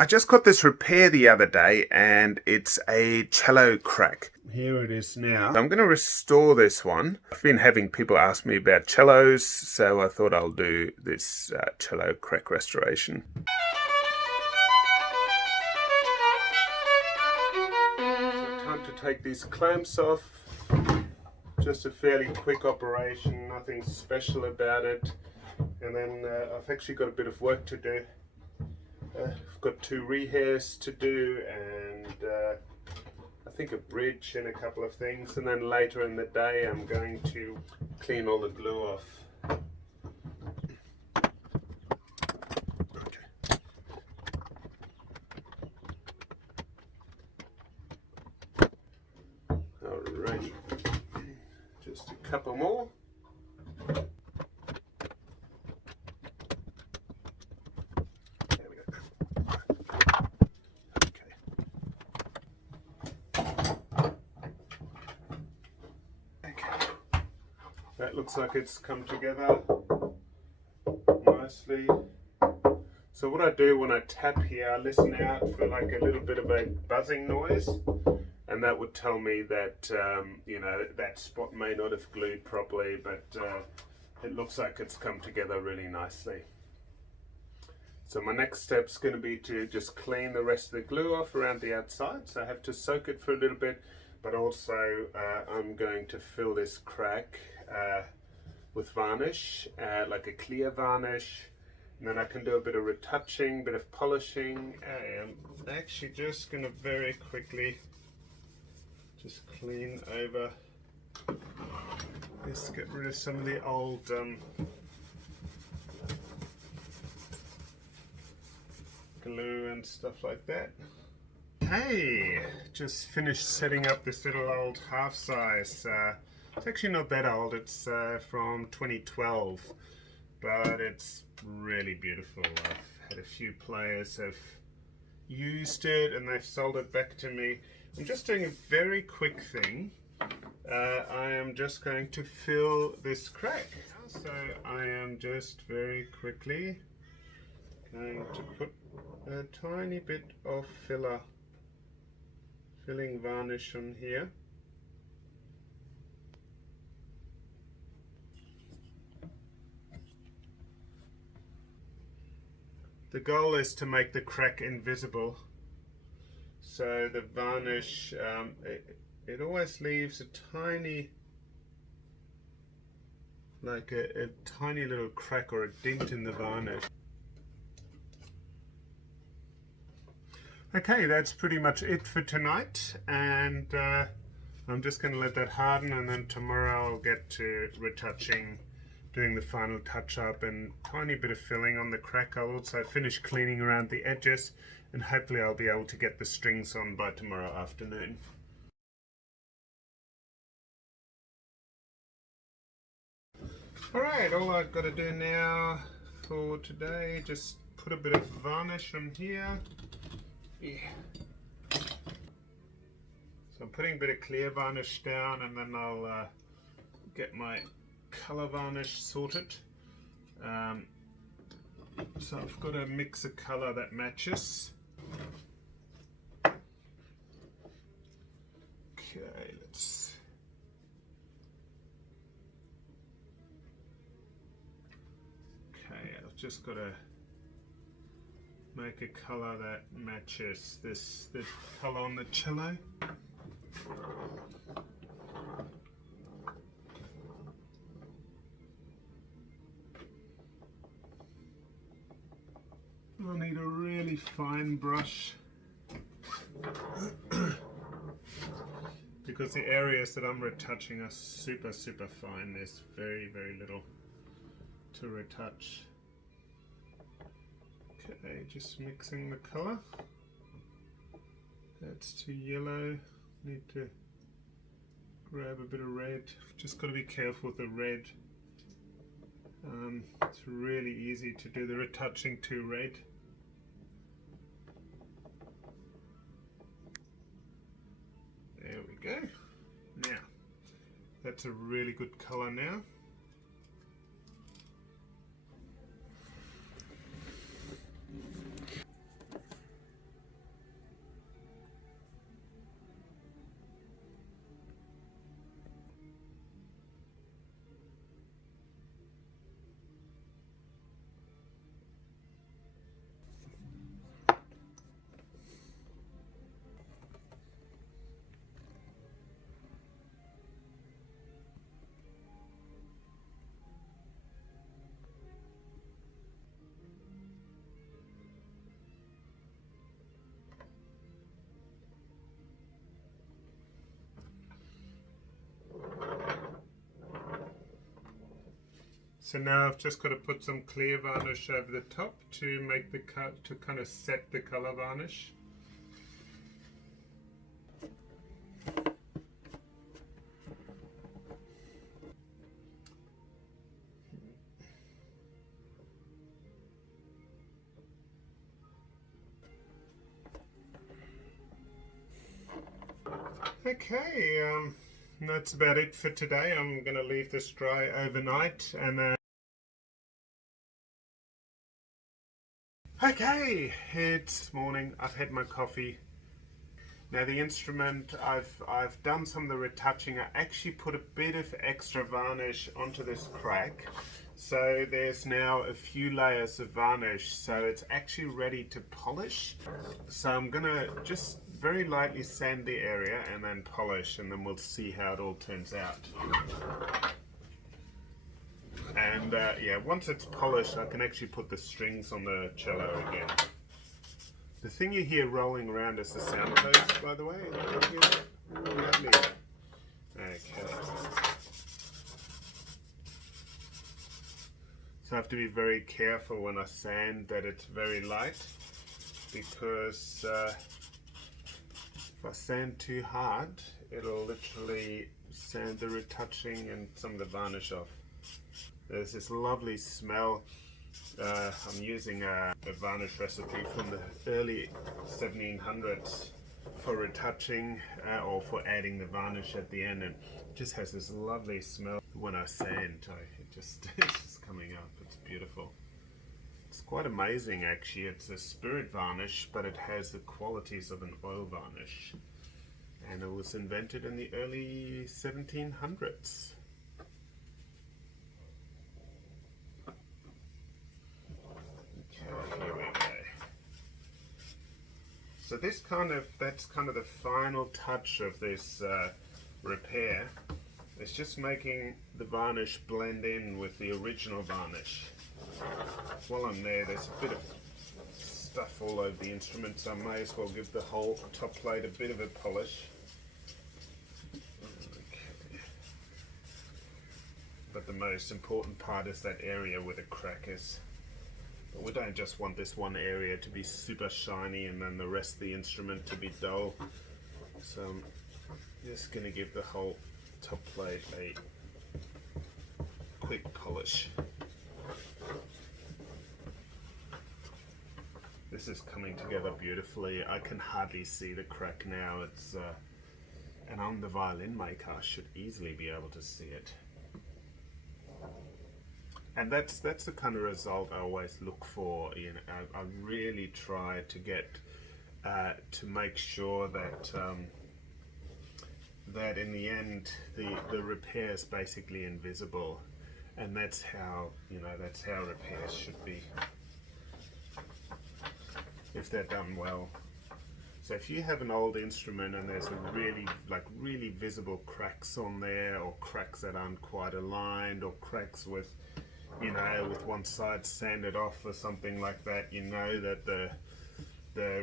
I just got this repair the other day and it's a cello crack. Here it is now. I'm going to restore this one. I've been having people ask me about cellos, so I thought I'll do this cello crack restoration. So time to take these clamps off. Just a fairly quick operation, nothing special about it. And then I've actually got a bit of work to do. I've got 2 rehairs to do and I think a bridge and a couple of things, and then later in the day I'm going to clean all the glue off. Okay. Alrighty, just a couple more. That looks like it's come together nicely. So what I do when I tap here, I listen out for like a little bit of a buzzing noise, and that would tell me that you know, that spot may not have glued properly, but it looks like it's come together really nicely. So my next step's going to be to just clean the rest of the glue off around the outside. So I have to soak it for a little bit, but also I'm going to fill this crack with varnish, like a clear varnish, and then I can do a bit of retouching, bit of polishing. I'm actually just going to very quickly just clean over this, get rid of some of the old glue and stuff like that. Hey, just finished setting up this little old half size. It's actually not that old, it's from 2012, but it's really beautiful. I've had a few players have used it and they've sold it back to me. I'm just doing a very quick thing. I am just going to fill this crack. So I am just very quickly going to put a tiny bit of filling varnish on here. The goal is to make the crack invisible, so the varnish, it always leaves a tiny, like a tiny little crack or a dent in the varnish. Okay, that's pretty much it for tonight, and I'm just going to let that harden, and then tomorrow I'll get to retouching, doing the final touch-up and tiny bit of filling on the crack. I'll also finish cleaning around the edges, and hopefully I'll be able to get the strings on by tomorrow afternoon. Alright, all I've got to do now for today, just put a bit of varnish on here. Yeah. So I'm putting a bit of clear varnish down, and then I'll get my color varnish sorted. So I've got to mix a color that matches. Okay, I've just got to make a color that matches this color on the cello. I'll need a really fine brush because the areas that I'm retouching are super fine. There's very little to retouch. Okay, just mixing the color. That's too yellow. Need to grab a bit of red. Just got to be careful with the red. It's really easy to do the retouching too red. There we go. Now, that's a really good color now. So now I've just got to put some clear varnish over the top to make the cut, to kind of set the color varnish. Okay, that's about it for today. I'm going to leave this dry overnight and okay, it's morning. I've had my coffee. Now the instrument, I've done some of the retouching. I actually put a bit of extra varnish onto this crack. So there's now a few layers of varnish, so it's actually ready to polish. So I'm gonna just very lightly sand the area and then polish, and then we'll see how it all turns out. And yeah, once it's polished, I can actually put the strings on the cello again. The thing you hear rolling around is the sound plates, by the way. Lovely. Okay. So I have to be very careful when I sand that it's very light, because if I sand too hard, it'll literally sand the retouching and some of the varnish off. There's this lovely smell. I'm using a varnish recipe from the early 1700s for retouching or for adding the varnish at the end, and it just has this lovely smell when I sand. It's just coming up. It's beautiful. It's quite amazing actually. It's a spirit varnish, but it has the qualities of an oil varnish, and it was invented in the early 1700s. Okay, here we go. So that's kind of the final touch of this repair. It's just making the varnish blend in with the original varnish. While I'm there, there's a bit of stuff all over the instrument, so I may as well give the whole top plate a bit of a polish. Okay. But the most important part is that area where the crack is. But we don't just want this one area to be super shiny and then the rest of the instrument to be dull. So I'm just going to give the whole top plate a quick polish. This is coming together beautifully. I can hardly see the crack now. It's and on the Violinmaker I should easily be able to see it. And that's the kind of result I always look for. You know, I really try to get to make sure that that in the end the repair is basically invisible, and that's how repairs should be, if they're done well. So if you have an old instrument and there's really visible cracks on there, or cracks that aren't quite aligned, or cracks with with one side sanded off or something like that, you know that the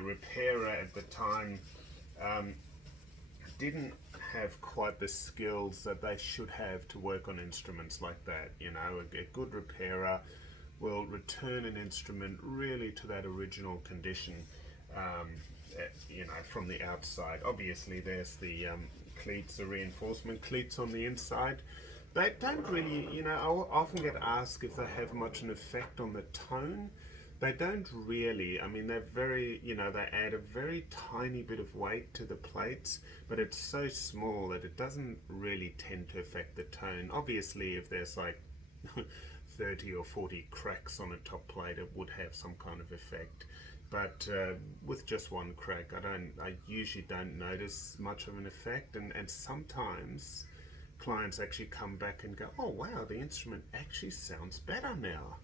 repairer at the time didn't have quite the skills that they should have to work on instruments like that. You know, a good repairer will return an instrument really to that original condition, from the outside. Obviously there's the cleats, the reinforcement cleats on the inside. They don't really, I often get asked if they have much an effect on the tone. They don't really. I mean, they're very, they add a very tiny bit of weight to the plates, but it's so small that it doesn't really tend to affect the tone. Obviously, if there's like 30 or 40 cracks on a top plate, it would have some kind of effect. But with just one crack, I usually don't notice much of an effect, and sometimes clients actually come back and go, oh wow, the instrument actually sounds better now.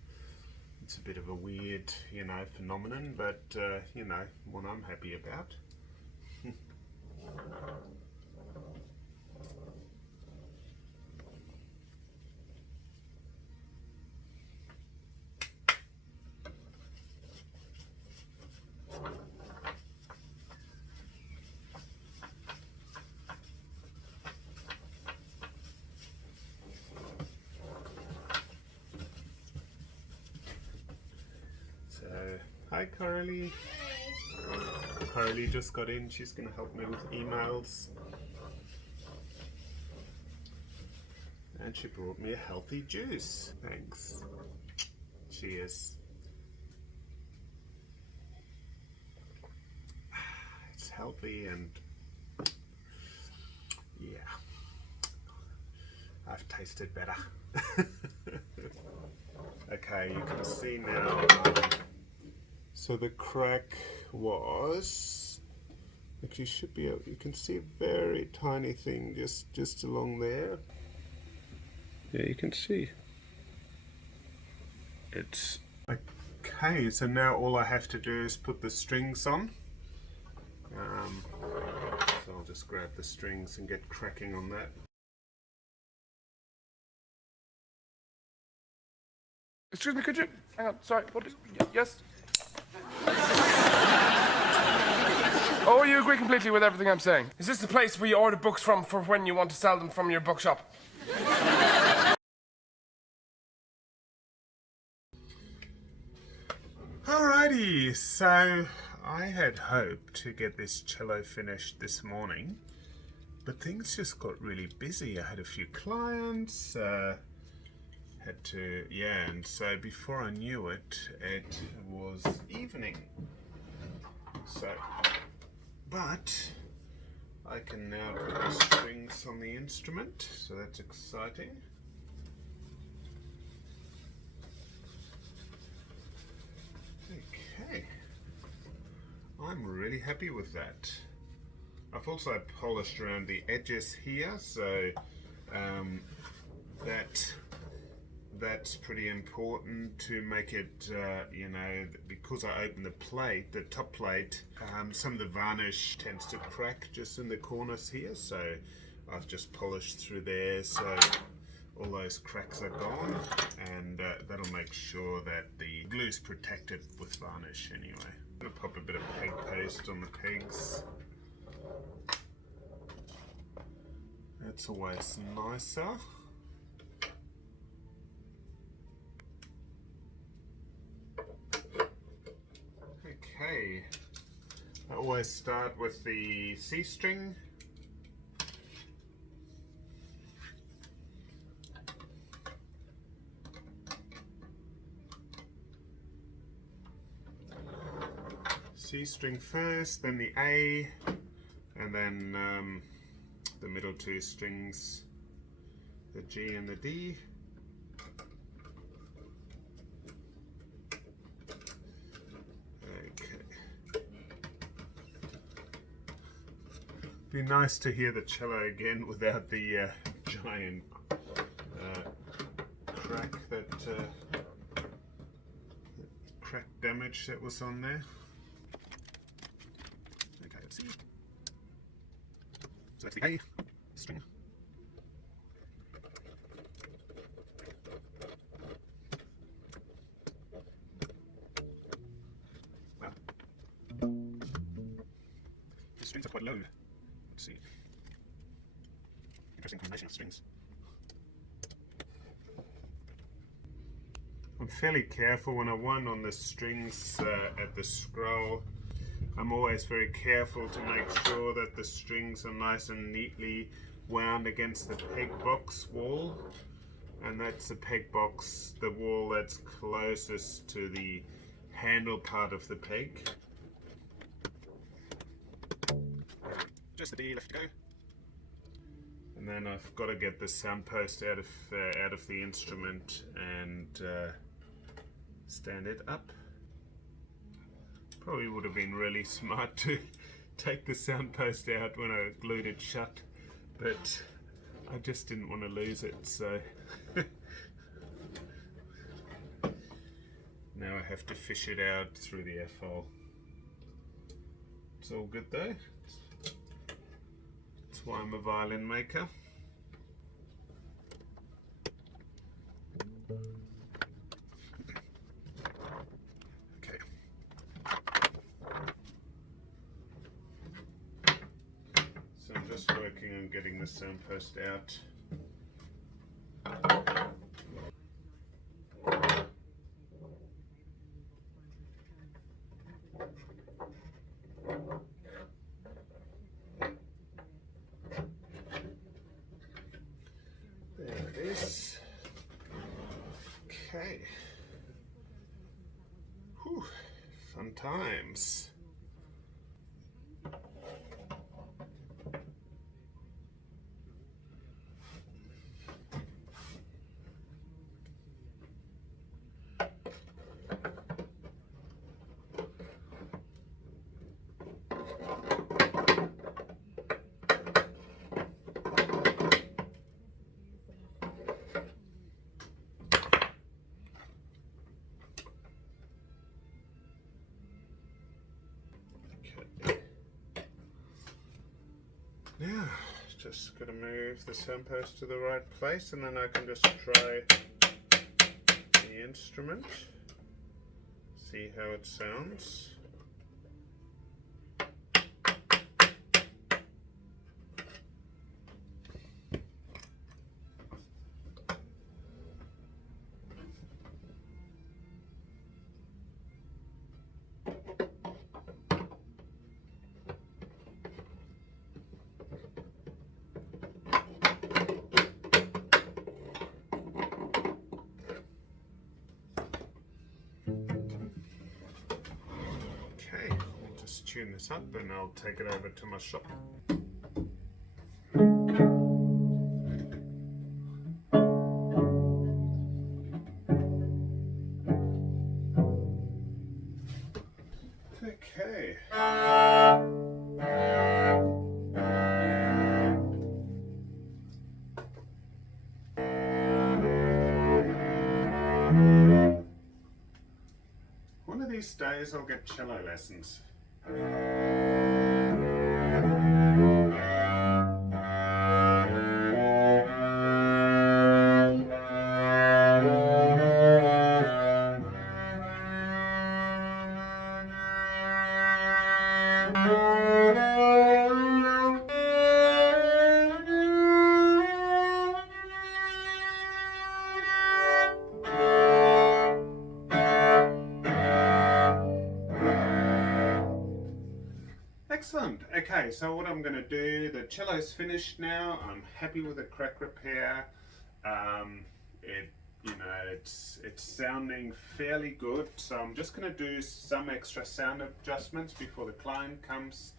It's a bit of a weird, phenomenon, but one I'm happy about. So, hi Coralie. Coralie just got in. She's going to help me with emails. And she brought me a healthy juice. Thanks. Cheers. It's healthy and yeah, I've tasted better. Okay, you can see now. So the crack was, actually should be, you can see a very tiny thing just along there. Yeah, you can see. It's okay. So now all I have to do is put the strings on. So I'll just grab the strings and get cracking on that. Excuse me, could you? Hang on, sorry. What is, yes? Oh, you agree completely with everything I'm saying. Is this the place where you order books from for when you want to sell them from your bookshop? Alrighty, so I had hoped to get this cello finished this morning, but things just got really busy. I had a few clients, and so before I knew it, it was evening. So, but I can now put the strings on the instrument, so that's exciting. Okay, I'm really happy with that. I've also polished around the edges here, so that's pretty important to make it, you know, because I opened the plate, the top plate, some of the varnish tends to crack just in the corners here, so I've just polished through there, so all those cracks are gone, and that'll make sure that the glue is protected with varnish anyway. I'm going to pop a bit of peg paste on the pegs. That's always nicer. Okay, I always start with the C string. C string first, then the A, and then the middle two strings, the G and the D. Okay. Be nice to hear the cello again without the giant crack crack damage that was on there. Okay, let's see. So that's the A string. Wow. The strings are quite low. Let's see. Interesting combination of strings. I'm fairly careful when I wind on the strings at the scroll. I'm always very careful to make sure that the strings are nice and neatly wound against the peg box wall, and that's the peg box, the wall that's closest to the handle part of the peg. Just the D left to go. And then I've got to get the sound post out of the instrument and stand it up. Probably would have been really smart to take the sound post out when I glued it shut, but I just didn't want to lose it, so now I have to fish it out through the F-hole. It's all good though. That's why I'm a violin maker. Okay. So I'm just working on getting the sound post out. comes. Now, just got to move the soundpost to the right place, and then I can just try the instrument, see how it sounds. Okay, I'll just tune this up and I'll take it over to my shop. Okay. One of these days I'll get cello lessons. Excellent. Okay, so what I'm going to do, the cello's finished now. I'm happy with the crack repair. It's sounding fairly good. So I'm just going to do some extra sound adjustments before the client comes.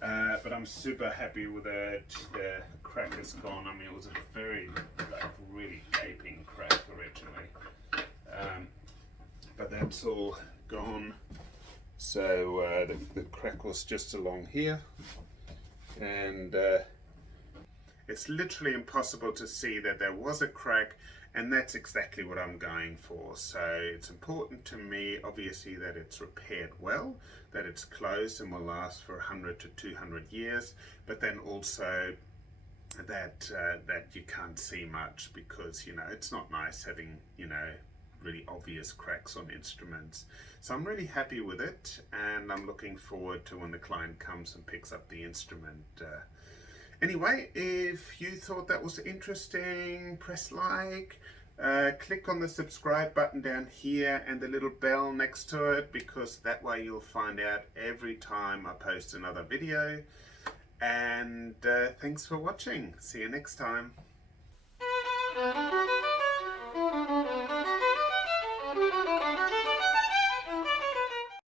But I'm super happy with it. The crack is gone. I mean, it was a very, really gaping crack originally. But that's all gone. So the crack was just along here, and it's literally impossible to see that there was a crack, and that's exactly what I'm going for. So it's important to me, obviously, that it's repaired well, that it's closed and will last for 100 to 200 years, but then also that you can't see much, because it's not nice having really obvious cracks on instruments. So I'm really happy with it, and I'm looking forward to when the client comes and picks up the instrument. Anyway, if you thought that was interesting, press like, click on the subscribe button down here and the little bell next to it, because that way you'll find out every time I post another video. And thanks for watching. See you next time.